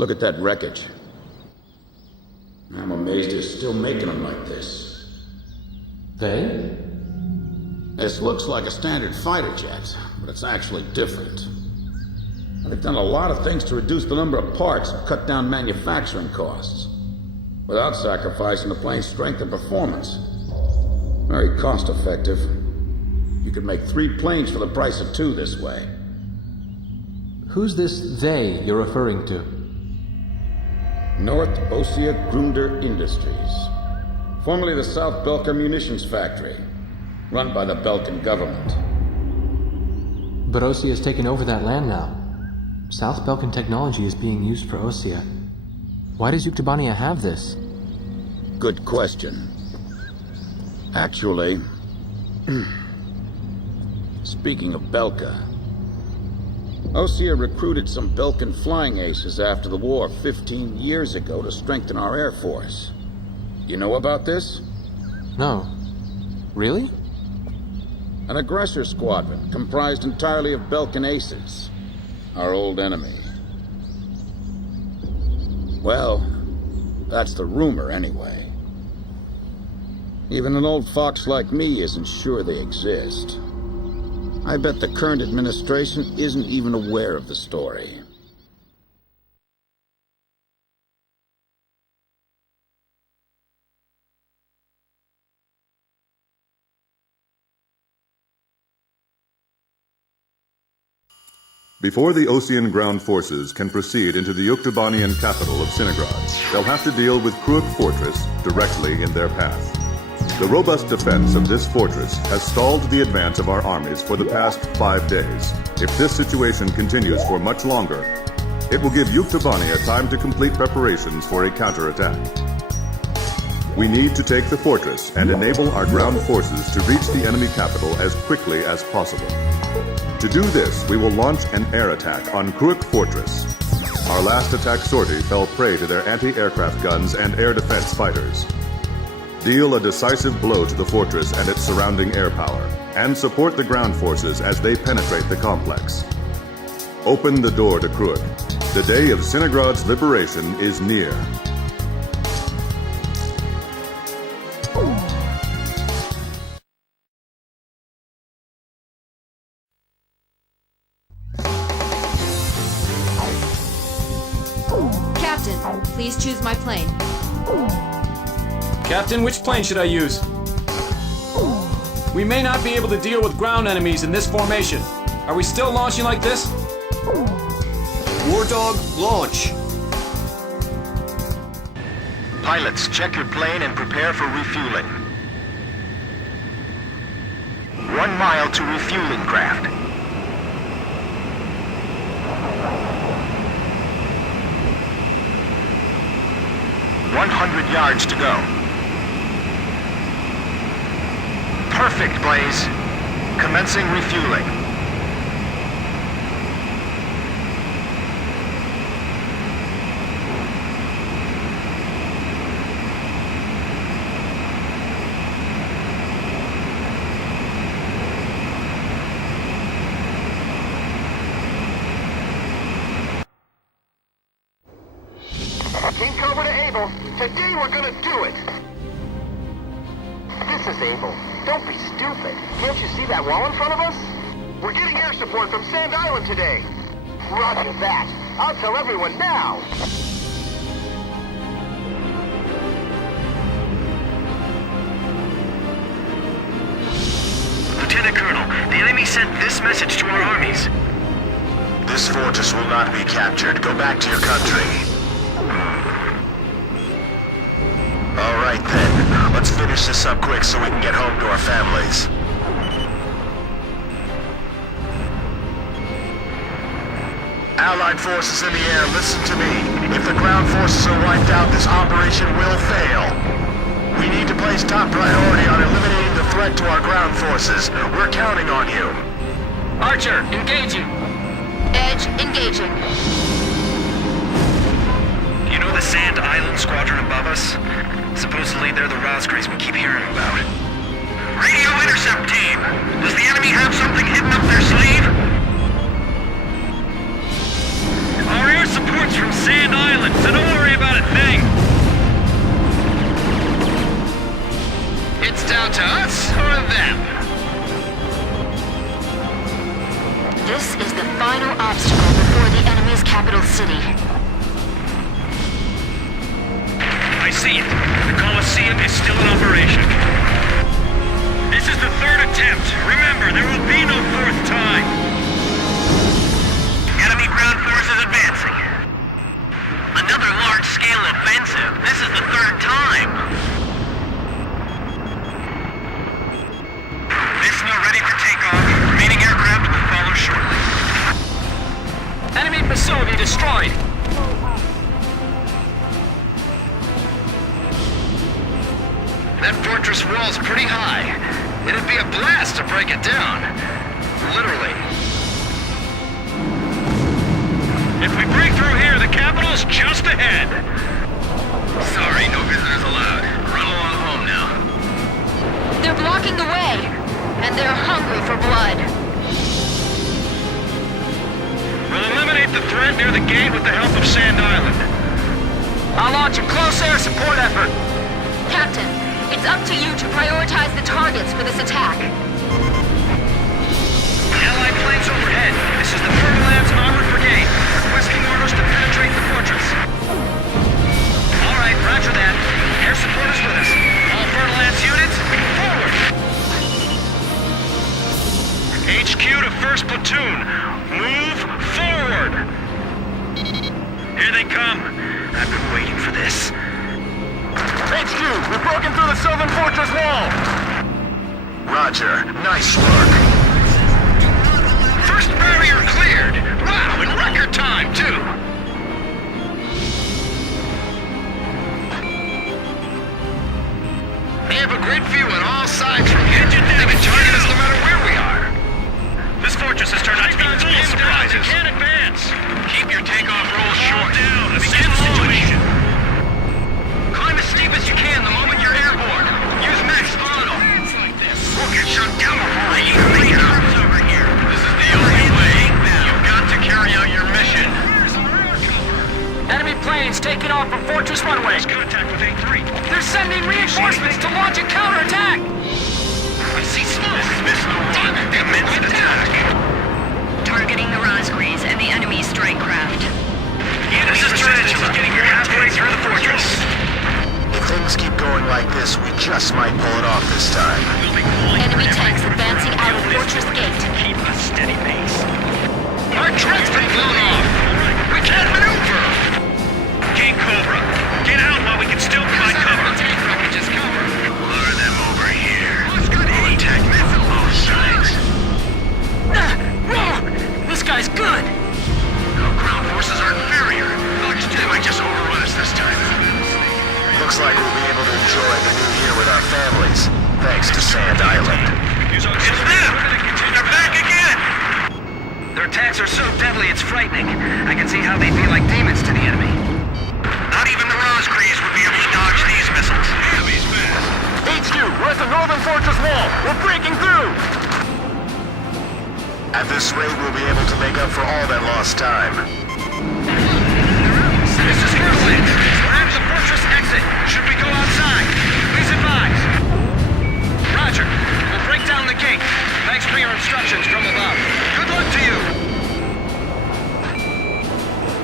Look at that wreckage. I'm amazed they're still making them like this. They? This looks like a standard fighter jet, but it's actually different. They've done a lot of things to reduce the number of parts and cut down manufacturing costs, without sacrificing the plane's strength and performance. Very cost-effective. You could make 3 planes for the price of 2 this way. Who's this they you're referring to? North Ossia Grunder Industries, formerly the South Belka Munitions Factory, run by the Belkan government. But Ossia has taken over that land now. South Belkan technology is being used for Ossia. Why does Yuktobania have this? Good question. Actually, speaking of Belka, Ossia recruited some Belkan flying aces after the war 15 years ago to strengthen our Air Force. You know about this? No. Really? An aggressor squadron comprised entirely of Belkan aces, our old enemy. Well, that's the rumor anyway. Even an old fox like me isn't sure they exist. I bet the current administration isn't even aware of the story. Before the Ossian ground forces can proceed into the Yuktobanian capital of Sinigrad, they'll have to deal with Kruik Fortress directly in their path. The robust defense of this fortress has stalled the advance of our armies for the past 5 days. If this situation continues for much longer, it will give Yuktobania time to complete preparations for a counterattack. We need to take the fortress and enable our ground forces to reach the enemy capital as quickly as possible. To do this, we will launch an air attack on Kruik Fortress. Our last attack sortie fell prey to their anti-aircraft guns and air defense fighters. Deal a decisive blow to the fortress and its surrounding air power, and support the ground forces as they penetrate the complex. Open the door to Kruik. The day of Sinigrad's liberation is near. Captain, please choose my plane. Captain, which plane should I use? We may not be able to deal with ground enemies in this formation. Are we still launching like this? War Dog, launch! Pilots, check your plane and prepare for refueling. 1 mile to refueling craft. 100 yards to go. Perfect, Blaze. Commencing refueling. King Cobra to Able. Today we're gonna do it! This is Able. Don't be stupid. Can't you see that wall in front of us? We're getting air support from Sand Island today. Roger that. I'll tell everyone now. Lieutenant Colonel, the enemy sent this message to our armies. This fortress will not be captured. Go back to your country. All right then, let's finish this up quick so we can get home to our families. Allied forces in the air, listen to me. If the ground forces are wiped out, this operation will fail. We need to place top priority on eliminating the threat to our ground forces. We're counting on you. Archer, engaging! Edge, engaging. You know the Sand Island squadron above us? Supposedly they're the Rosgrays we keep hearing about. Radio intercept team! Does the enemy have something hidden up their sleeve? Our air support's from Sand Island. so don't worry about a thing. It's down to us or them. This is the final obstacle before the enemy's capital city. I see it. The Colosseum is still in operation. This is the third attempt. Remember, there will be no fourth time. Enemy ground forces advancing. Another large-scale offensive. This is the third time. Visma ready for takeoff. Remaining aircraft will follow shortly. Enemy facility destroyed. That fortress wall's pretty high. It'd be a blast to break it down. Literally. If we break through here, the capital's just ahead. Sorry, no visitors allowed. Run along home now. They're blocking the way, and they're hungry for blood. We'll eliminate the threat near the gate with the help of Sand Island. I'll launch a close air support effort. Captain, it's up to you to prioritize the targets for this attack. Allied planes overhead. This is the Fertilab's Armored Brigade, requesting orders to penetrate the fortress. All right, roger that. Air support is with us. All Fertilab's units, forward! HQ to 1st Platoon. Move forward! Here they come. I've been waiting for this. HQ, we've broken through the southern fortress wall! Roger. Nice work. First barrier cleared! Wow, in record time, too! They have a great view on all sides from here. They can target us no matter where we are. This fortress has turned out to be full of surprises. Can't advance. Keep your takeoff rolls short. Down. Begin situation. Climb as steep as you can the moment you're airborne. Use max throttle. We'll get shut down before we even make it out. Over here. This is the only way. You've got to carry out your mission. Enemy planes taking off from Fortress Runway. Contact with A3. They're sending reinforcements to launch a counterattack. I see smoke. This is Mission 1. Commence an attack. Targeting the Rosgrees and the enemy strike craft. This is Tarantula. You're halfway through the fortress. If things keep going like this, we just might pull it off this time. Enemy tanks advancing out of Fortress Gate. Keep a steady pace. Our turret's been blown off. We can't maneuver. King Cobra, get out while we can still provide cover. Just cover. Lure them over here. We'll attack them from both sides. Whoa! This guy's good. Our ground forces are inferior. They might just overrun us this time. Looks like we'll be able to enjoy the new year with our families, thanks to Sand Island. It's them! They're back again! Their attacks are so deadly it's frightening. I can see how they'd be like demons to the enemy. Not even the Rosgrees would be able to dodge these missiles. Enemy's fast. HQ, we're at the northern fortress wall. We're breaking through. At this rate, we'll be able to make up for all that lost time. This is Airland. We're at the fortress exit. Should we go outside? Please advise. Roger. We'll break down the gate. Thanks for your instructions from above. Good luck to you.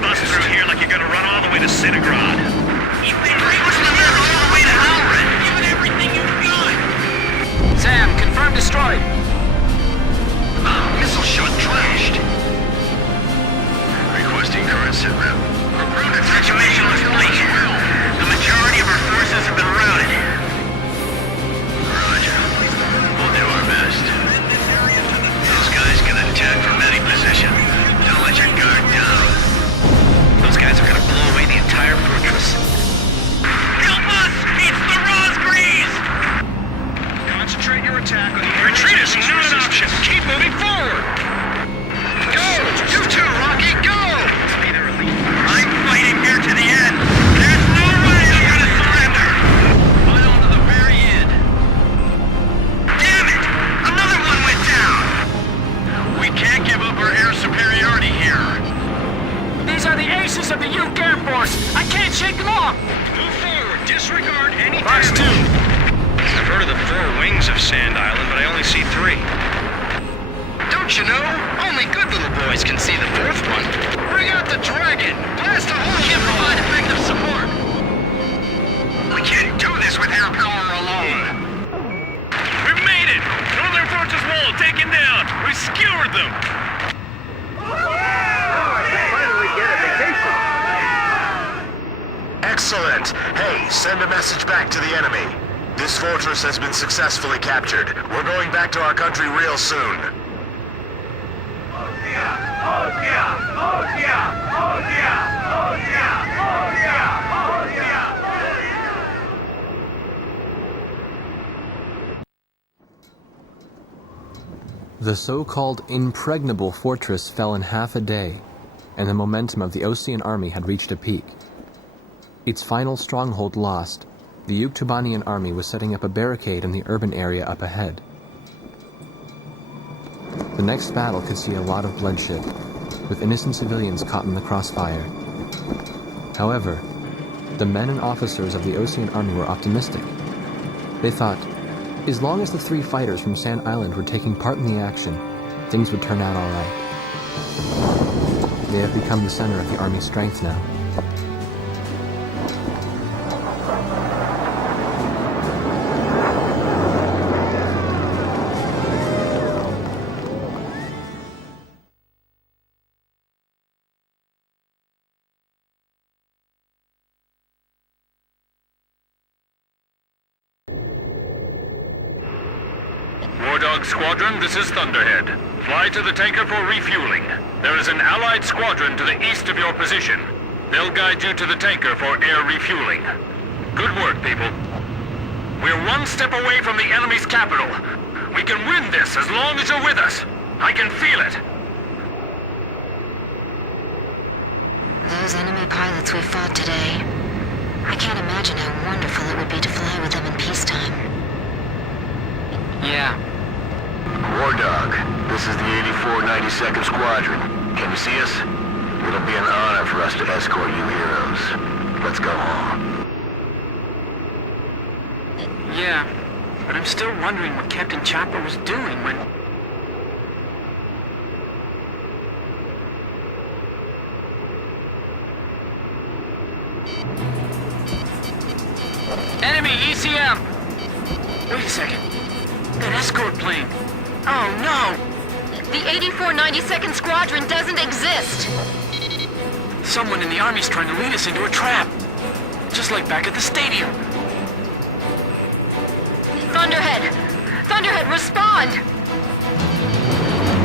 Bust through here like you're gonna run all the way to Cinegrad. You've been pushing them all the way to Halred. Give it everything you've got. Sam, confirmed destroyed. Missile shot trashed. Requesting current sitrep. The situation looks bleak. The majority of our forces have been routed. Roger. We'll do our best. Those guys can attack from any position. Don't let your guard down. Those guys are gonna blow away the entire fortress. Help us! It's the Rosgrees! Concentrate your attack on the retreat is of the Uke Air Force! I can't shake them off! Move forward. Disregard any Box 2! I've heard of the 4 wings of Sand Island, but I only see 3. Don't you know? Only good little boys can see the 4th one. Bring out the dragon! Blast a hole! Can't provide effective support! We can't do this with air power alone! We've made it! Northern Fortress Wall taken down! We skewered them! Finally get a vacation. Excellent. Hey, send a message back to the enemy. This fortress has been successfully captured. We're going back to our country real soon. The so-called impregnable fortress fell in half a day, and the momentum of the Osean army had reached a peak. Its final stronghold lost, the Yuktubanian army was setting up a barricade in the urban area up ahead. The next battle could see a lot of bloodshed, with innocent civilians caught in the crossfire. However, the men and officers of the Osean army were optimistic. They thought, as long as the 3 fighters from Sand Island were taking part in the action, things would turn out all right. They have become the center of the army's strength now. War Dog Squadron, this is Thunderhead. Fly to the tanker for refueling. There is an Allied squadron to the east of your position. They'll guide you to the tanker for air refueling. Good work, people. We're 1 step away from the enemy's capital. We can win this as long as you're with us. I can feel it. Those enemy pilots we fought today. I can't imagine how wonderful it would be to fly with them in peacetime. Yeah. War Dog, this is the 8492nd Squadron. Can you see us? It'll be an honor for us to escort you heroes. Let's go home. Yeah, but I'm still wondering what Captain Chopper was doing when... Enemy ECM! Wait a second. That escort plane. Oh no! The 8492nd Squadron doesn't exist! Someone in the Army's trying to lead us into a trap. Just like back at the stadium. Thunderhead! Thunderhead, respond!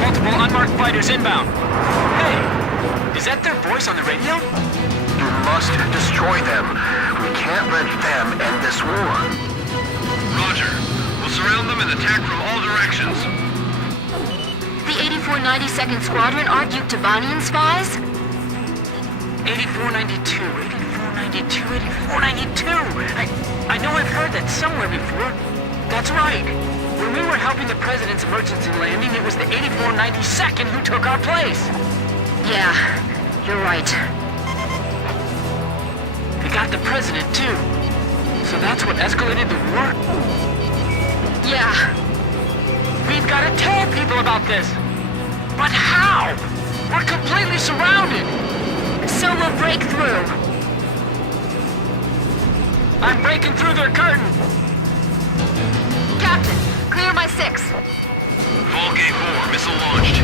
Multiple unmarked fighters inbound. Hey! Is that their voice on the radio? You must destroy them. We can't let them end this war. Roger. We'll surround them and attack from all directions. The 8492nd Squadron aren't Yuktubanian spies? 8492, 8492, 8492! I know I've heard that somewhere before. That's right. When we were helping the President's emergency landing, it was the 8492nd who took our place. Yeah, you're right. We got the President, too. So that's what escalated the war? Yeah. We've got to tell people about this. But how? We're completely surrounded. So we'll break through. I'm breaking through their curtain. Captain, clear my 6. Vulgate 4, missile launched.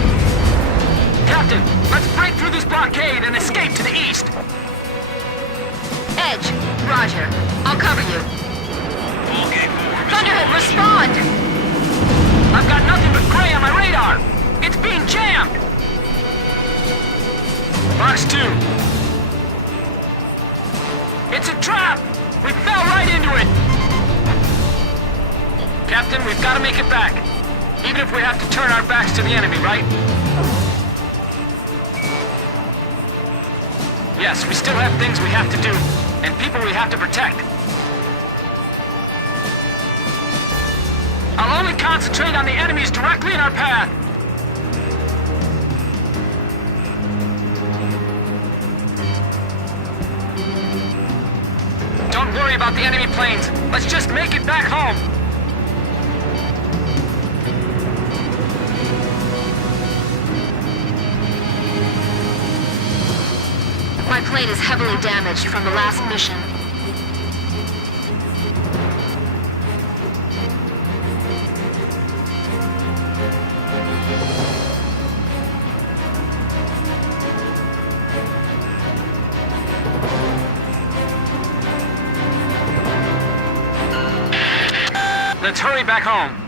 Captain, let's break through this blockade and escape to the east. Edge, roger. I'll cover you. Vulgate 4, missile Thunderhead, launched. respond! I've got nothing but gray on my radar. It's being jammed. Box 2. It's a trap! We fell right into it! Captain, we've got to make it back. Even if we have to turn our backs to the enemy, right? Yes, we still have things we have to do, and people we have to protect. I'll only concentrate on the enemies directly in our path. worry about the enemy planes. Let's just make it back home. My plane is heavily damaged from the last mission. Let's hurry back home.